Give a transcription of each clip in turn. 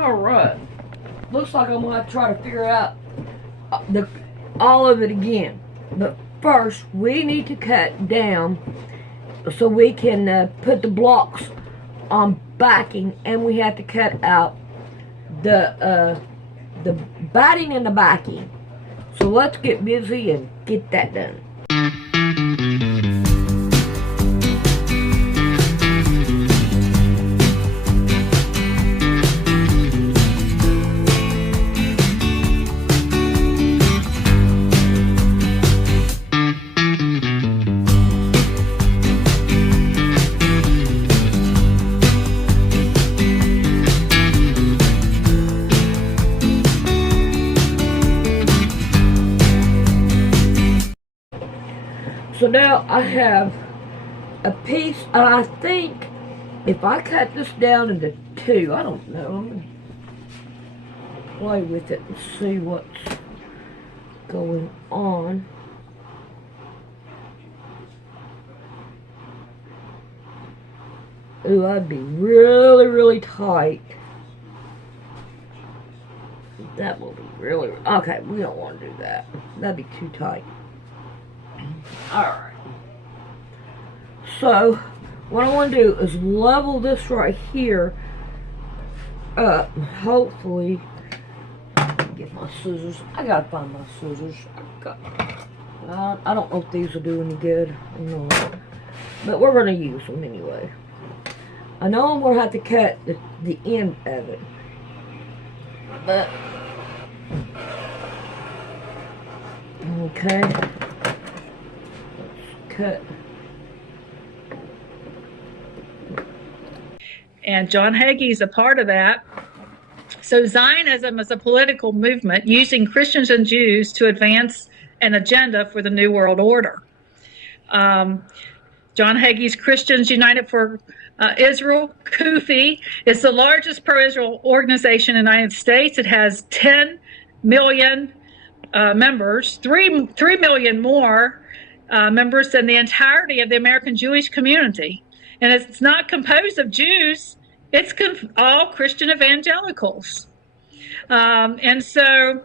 Alright. Looks like I'm going to have to try to figure out all of it again. But first, we need to cut down so we can put the blocks on backing, and we have to cut out the batting and the backing. So let's get busy and get that done. So now I have a piece, and I think if I cut this down into two, I don't know, I'm going to play with it and see what's going on. Ooh, that'd be really, really tight. That will be really, okay, we don't want to do that. That'd be too tight. Alright. So, what I want to do is level this right here up. Hopefully, get my scissors. I gotta find my scissors. I don't know if these will do any good or not. But we're going to use them anyway. I know I'm going to have to cut the end of it. But, okay. Cut. And John Hagee is a part of that. So Zionism is a political movement using Christians and Jews to advance an agenda for the New World Order. John Hagee's Christians United for Israel, CUFI, is the largest pro-Israel organization in the United States. It has 10 million members, 3 million more members than the entirety of the American Jewish community. And it's not composed of Jews, it's all Christian evangelicals. And so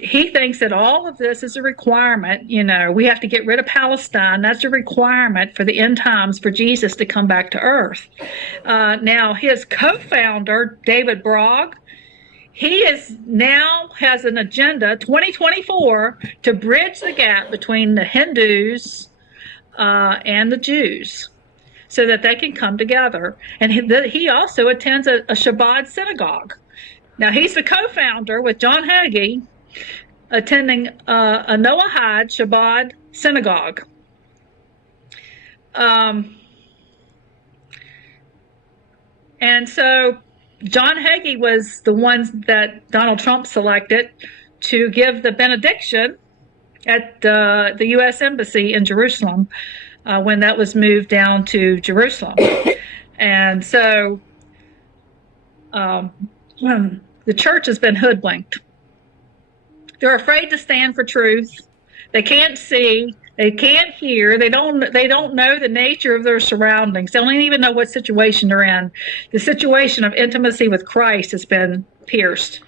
he thinks that all of this is a requirement. You know, we have to get rid of Palestine. That's a requirement for the end times for Jesus to come back to earth. Now, his co-founder, David Brog, he now has an agenda, 2024, to bridge the gap between the Hindus and the Jews so that they can come together. And he also attends a Shabbat synagogue. Now, he's the co-founder with John Hagee, attending a Noahide Shabbat synagogue. And so John Hagee was the one that Donald Trump selected to give the benediction at the U.S. Embassy in Jerusalem when that was moved down to Jerusalem. And so the church has been hoodwinked. They're afraid to stand for truth. They can't see. They can't hear. They don't know the nature of their surroundings. They don't even know what situation they're in. The situation of intimacy with Christ has been pierced.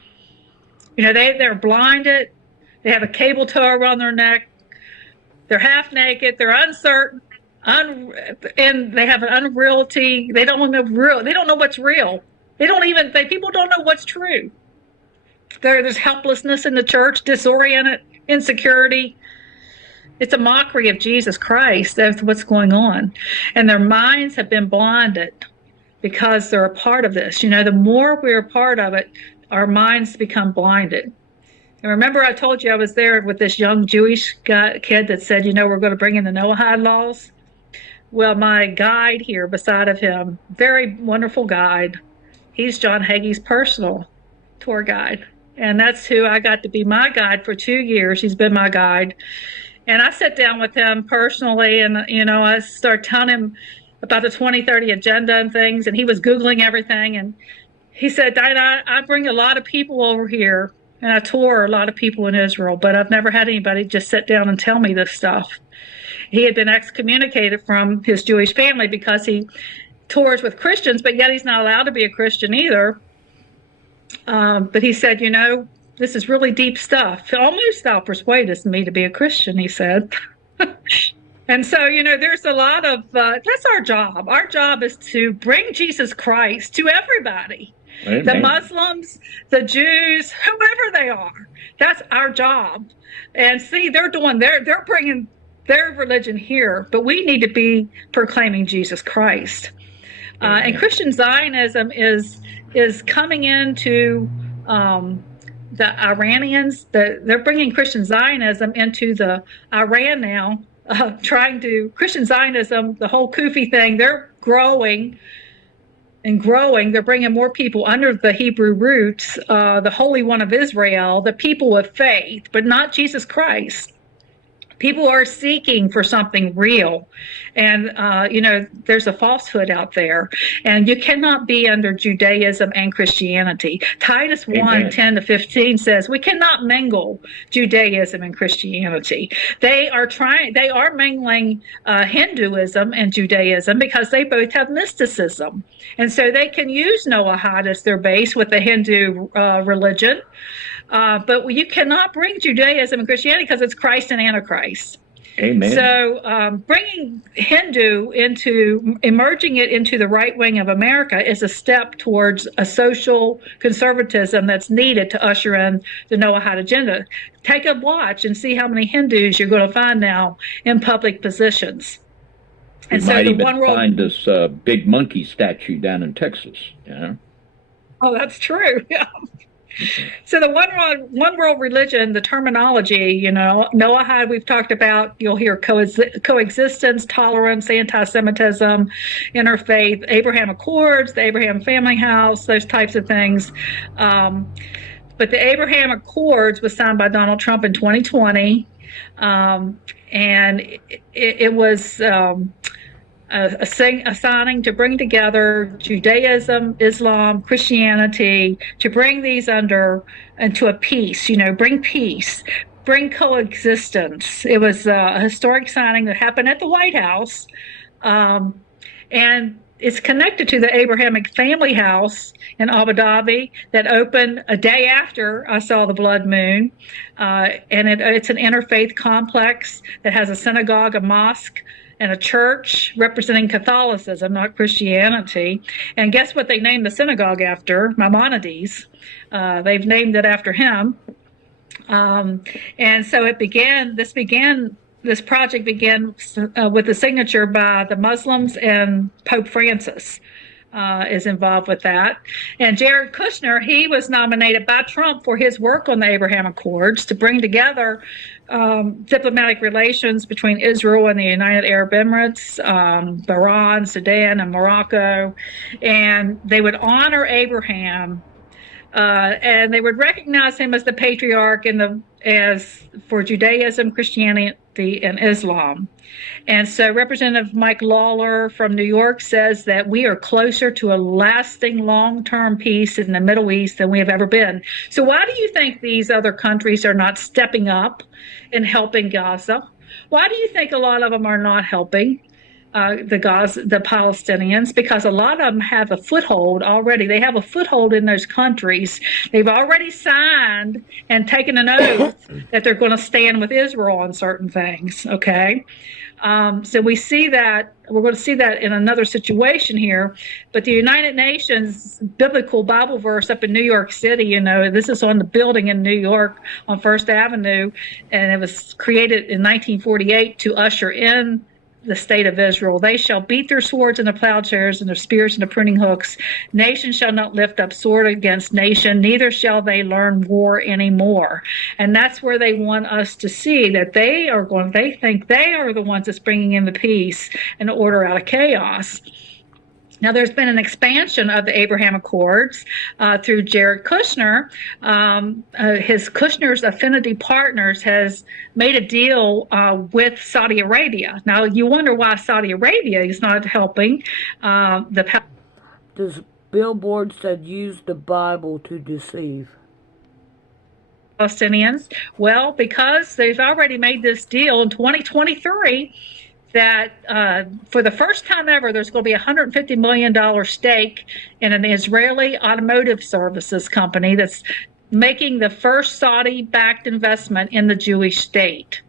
You know, they're blinded. They have a cable tow around their neck. They're half naked. They're uncertain. And they have an unreality. They don't know what's real. People don't know what's true. There's helplessness in the church, disoriented, insecurity. It's a mockery of Jesus Christ. That's what's going on. And their minds have been blinded because they're a part of this. You know, the more we're a part of it, our minds become blinded. And remember I told you I was there with this young Jewish kid that said, you know, we're going to bring in the Noahide laws. Well, my guide here beside of him, very wonderful guide, he's John Hagee's personal tour guide. And that's who I got to be my guide for 2 years. He's been my guide. And I sat down with him personally, and, you know, I started telling him about the 2030 agenda and things, and he was Googling everything. And he said, Diana, I bring a lot of people over here, and I tour a lot of people in Israel, but I've never had anybody just sit down and tell me this stuff. He had been excommunicated from his Jewish family because he tours with Christians, but yet he's not allowed to be a Christian either. But he said, this is really deep stuff. Almost thou persuadest me to be a Christian, he said. And so, there's a lot of, that's our job. Our job is to bring Jesus Christ to everybody. Amen. The Muslims, the Jews, whoever they are. That's our job. And see, they're bringing their religion here, but we need to be proclaiming Jesus Christ. And Christian Zionism is coming into the Iranians. They're bringing Christian Zionism into the Iran now. Christian Zionism, the whole Kufi thing, they're growing and growing. They're bringing more people under the Hebrew roots, the Holy One of Israel, the people of faith, but not Jesus Christ. People are seeking for something real. And, there's a falsehood out there. And you cannot be under Judaism and Christianity. Titus 1:10-15 says we cannot mingle Judaism and Christianity. They are mingling Hinduism and Judaism because they both have mysticism. And so they can use Noahide as their base with the Hindu religion. But you cannot bring Judaism and Christianity because it's Christ and Antichrist. Amen. So bringing emerging it into the right wing of America is a step towards a social conservatism that's needed to usher in the Noahide agenda. Take a watch and see how many Hindus you're going to find now in public positions. And so might even find this big monkey statue down in Texas. Oh, that's true. Yeah. So the one world religion, the terminology, Noahide we've talked about. You'll hear coexistence, tolerance, anti-Semitism, interfaith, Abraham Accords, the Abraham Family House, those types of things. But the Abraham Accords was signed by Donald Trump in 2020, and it was a signing to bring together Judaism, Islam, Christianity, to bring these into a peace, bring peace, bring coexistence. It was a historic signing that happened at the White House, and it's connected to the Abrahamic Family House in Abu Dhabi that opened a day after I saw the blood moon, and it's an interfaith complex that has a synagogue, a mosque, and a church representing Catholicism, not Christianity. And guess what they named the synagogue after? Maimonides. They've named it after him. And so this project began with the signature by the Muslims, and Pope Francis is involved with that. And Jared Kushner, he was nominated by Trump for his work on the Abraham Accords to bring together diplomatic relations between Israel and the United Arab Emirates, Bahrain, Sudan, and Morocco. And they would honor Abraham, and they would recognize him as the patriarch as for Judaism, Christianity, and Islam. And so Representative Mike Lawler from New York says that we are closer to a lasting long-term peace in the Middle East than we have ever been. So why do you think these other countries are not stepping up and helping Gaza? Why do you think a lot of them are not helping the Palestinians? Because a lot of them have a foothold already. They have a foothold in those countries. They've already signed and taken an oath that they're going to stand with Israel on certain things, okay? So we see that, we're going to see that in another situation here. But the United Nations biblical Bible verse up in New York City, this is on the building in New York on First Avenue, and it was created in 1948 to usher in the state of Israel. They shall beat their swords into plowshares and their spears into pruning hooks. Nation shall not lift up sword against nation, neither shall they learn war anymore. And that's where they want us to see that they think they are the ones that's bringing in the peace and order out of chaos. Now, there's been an expansion of the Abraham Accords through Jared Kushner. Kushner's Affinity Partners has made a deal with Saudi Arabia. Now, you wonder why Saudi Arabia is not helping Does Billboard said use the Bible to deceive? Palestinians. Well, because they've already made this deal in 2023. that for the first time ever, there's going to be a $150 million stake in an Israeli automotive services company that's making the first Saudi-backed investment in the Jewish state.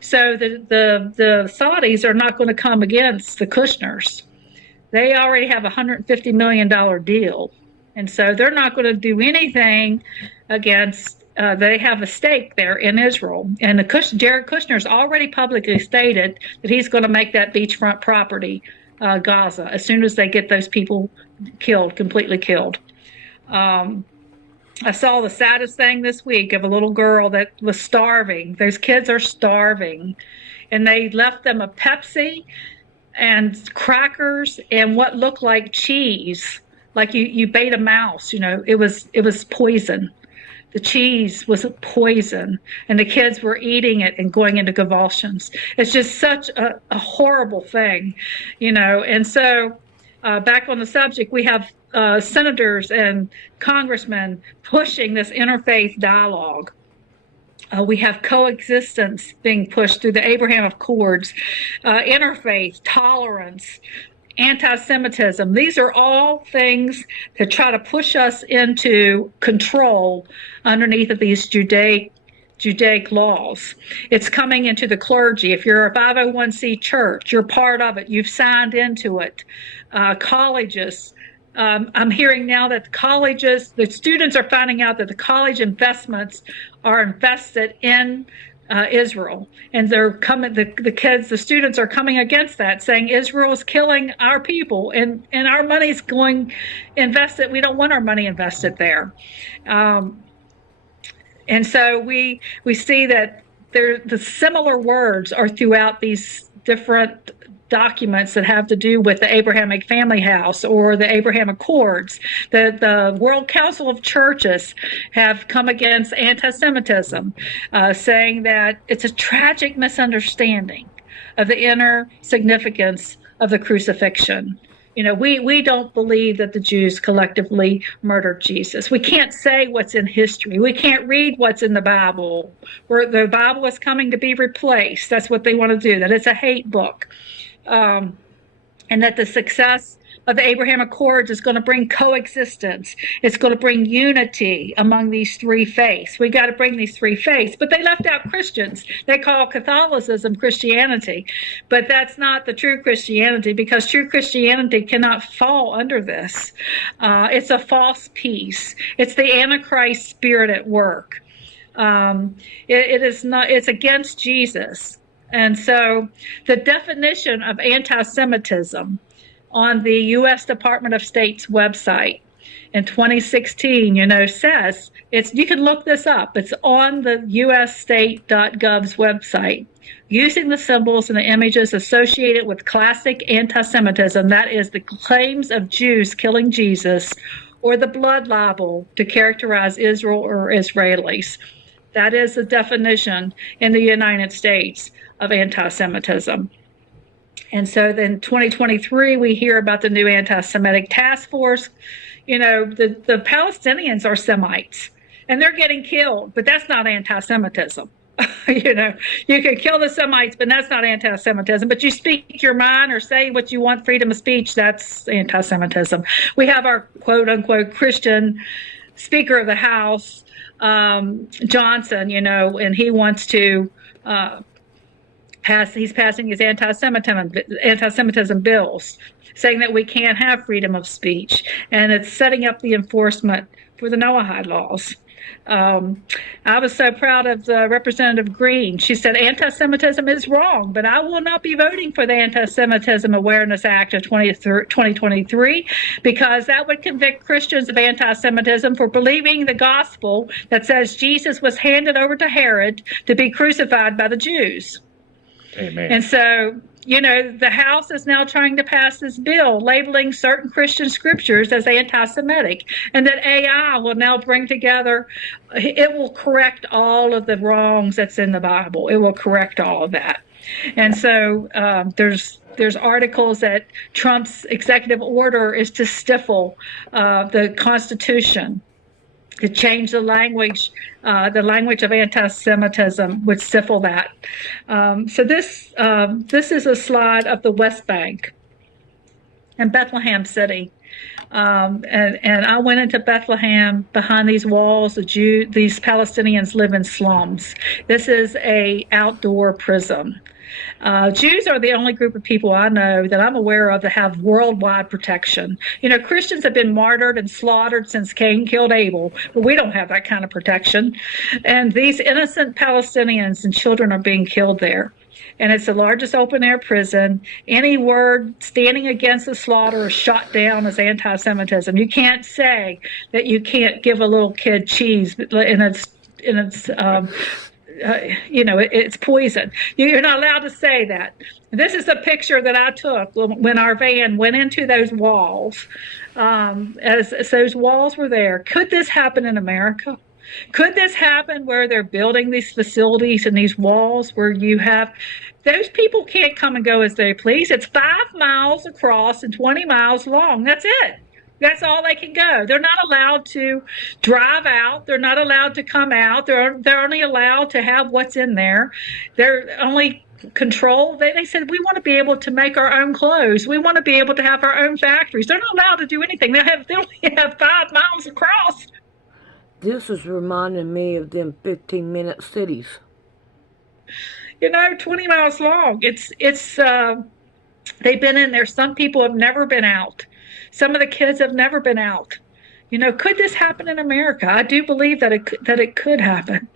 So the Saudis are not going to come against the Kushners. They already have a $150 million deal. And so they're not going to do anything against, they have a stake there in Israel. And Jared Kushner's already publicly stated that he's going to make that beachfront property Gaza as soon as they get those people killed, completely killed. I saw the saddest thing this week of a little girl that was starving. Those kids are starving. And they left them a Pepsi and crackers and what looked like cheese. Like you bait a mouse, it was poison. The cheese was poison, and the kids were eating it and going into convulsions. It's just such a horrible thing, And so back on the subject, we have senators and congressmen pushing this interfaith dialogue. We have coexistence being pushed through the Abraham Accords, interfaith, tolerance, anti-Semitism. These are all things to try to push us into control underneath of these Judaic laws. It's coming into the clergy. If you're a 501c church, you're part of it. You've signed into it. Colleges. I'm hearing now that the students are finding out that the college investments are invested in Israel, and they're coming. The students are coming against that, saying Israel is killing our people, and our money's going invested. We don't want our money invested there, and so we see that the similar words are throughout these different documents that have to do with the Abrahamic Family House or the Abraham Accords. The World Council of Churches have come against anti-Semitism, saying that it's a tragic misunderstanding of the inner significance of the crucifixion. We don't believe that the Jews collectively murdered Jesus. We can't say what's in history. We can't read what's in the Bible, where the Bible is coming to be replaced. That's what they want to do, that it's a hate book. And that the success of the Abraham Accords is going to bring coexistence. It's going to bring unity among these three faiths. We got to bring these three faiths. But they left out Christians. They call Catholicism Christianity. But that's not the true Christianity, because true Christianity cannot fall under this. It's a false peace. It's the Antichrist spirit at work. It is not. It's against Jesus. And so the definition of anti-Semitism on the U.S. Department of State's website in 2016, says, you can look this up. It's on the usstate.gov's website. Using the symbols and the images associated with classic anti-Semitism, that is the claims of Jews killing Jesus, or the blood libel to characterize Israel or Israelis. That is the definition in the United States of anti-Semitism. And so then 2023, we hear about the new anti-Semitic task force. The Palestinians are Semites, and they're getting killed, but that's not anti-Semitism. You can kill the Semites, but that's not anti-Semitism. But you speak your mind or say what you want, freedom of speech, that's anti-Semitism. We have our quote-unquote Christian Speaker of the House, Johnson, and he wants to he's passing his anti-Semitism bills, saying that we can't have freedom of speech, and it's setting up the enforcement for the Noahide laws. I was so proud of Representative Green. She said anti-Semitism is wrong, but I will not be voting for the Anti-Semitism Awareness Act of 2023 because that would convict Christians of anti-Semitism for believing the gospel that says Jesus was handed over to Herod to be crucified by the Jews. Amen. And so, the House is now trying to pass this bill labeling certain Christian scriptures as anti-Semitic, and that AI will now bring together, it will correct all of the wrongs that's in the Bible. It will correct all of that. And so there's articles that Trump's executive order is to stifle the Constitution. to change the language of anti-Semitism would stifle that. So this is a slide of the West Bank and Bethlehem City. And I went into Bethlehem. Behind these walls, these Palestinians live in slums. This is a outdoor prison. Jews are the only group of people I know that I'm aware of that have worldwide protection. You know, Christians have been martyred and slaughtered since Cain killed Abel, but we don't have that kind of protection. And these innocent Palestinians and children are being killed there. And it's the largest open-air prison. Any word standing against the slaughter is shot down as anti-Semitism. You can't say that you can't give a little kid cheese in its it's poison. You're not allowed to say that. This is a picture that I took when our van went into those walls. As those walls were there. Could this happen in America? Could this happen where they're building these facilities and these walls where you have those people can't come and go as they please? It's 5 miles across and 20 miles long. That's it. That's all they can go. They're not allowed to drive out. They're not allowed to come out. They're only allowed to have what's in there. They're only control. They said, we want to be able to make our own clothes. We want to be able to have our own factories. They're not allowed to do anything. They only have 5 miles across. This is reminding me of them 15-minute cities. 20 miles long. They've been in there. Some people have never been out. Some of the kids have never been out. Could this happen in America? I do believe that it could happen.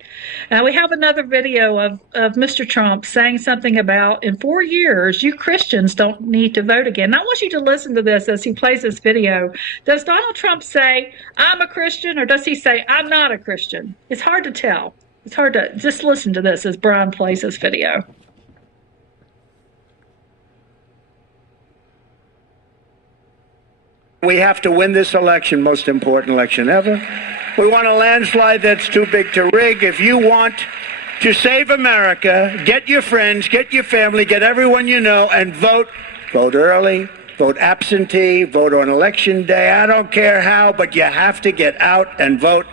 Now we have another video of Mr. Trump saying something about, in 4 years, you Christians don't need to vote again. And I want you to listen to this as he plays this video. Does Donald Trump say, I'm a Christian, or does he say, I'm not a Christian? It's hard to tell. It's hard to just listen to this as Brian plays this video. We have to win this election, most important election ever. We want a landslide that's too big to rig. If you want to save America, get your friends, get your family, get everyone you know, and vote. Vote early, vote absentee, vote on election day. I don't care how, but you have to get out and vote.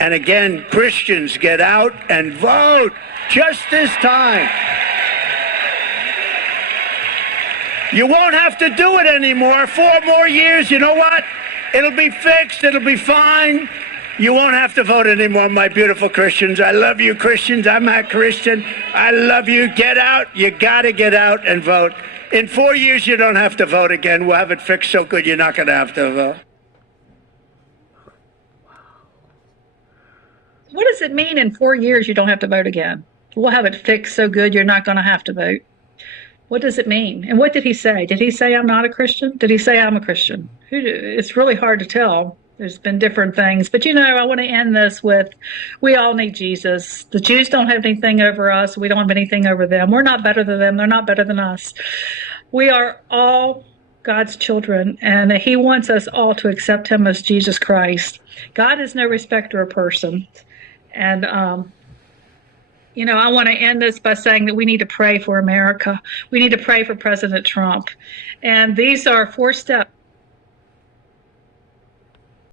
And again, Christians, get out and vote just this time. You won't have to do it anymore. 4 more years, you know what? It'll be fixed. It'll be fine. You won't have to vote anymore, my beautiful Christians. I love you, Christians. I'm not Christian. I love you. Get out. You got to get out and vote. In 4 years, you don't have to vote again. We'll have it fixed so good you're not going to have to vote. What does it mean in 4 years you don't have to vote again? We'll have it fixed so good you're not going to have to vote. What does it mean? And what did he say? Did he say I'm not a Christian? Did he say I'm a Christian? It's really hard to tell. There's been different things. But, I want to end this with, we all need Jesus. The Jews don't have anything over us. We don't have anything over them. We're not better than them. They're not better than us. We are all God's children, and he wants us all to accept him as Jesus Christ. God is no respecter of persons. And, I want to end this by saying that we need to pray for America. We need to pray for President Trump. And these are 4 steps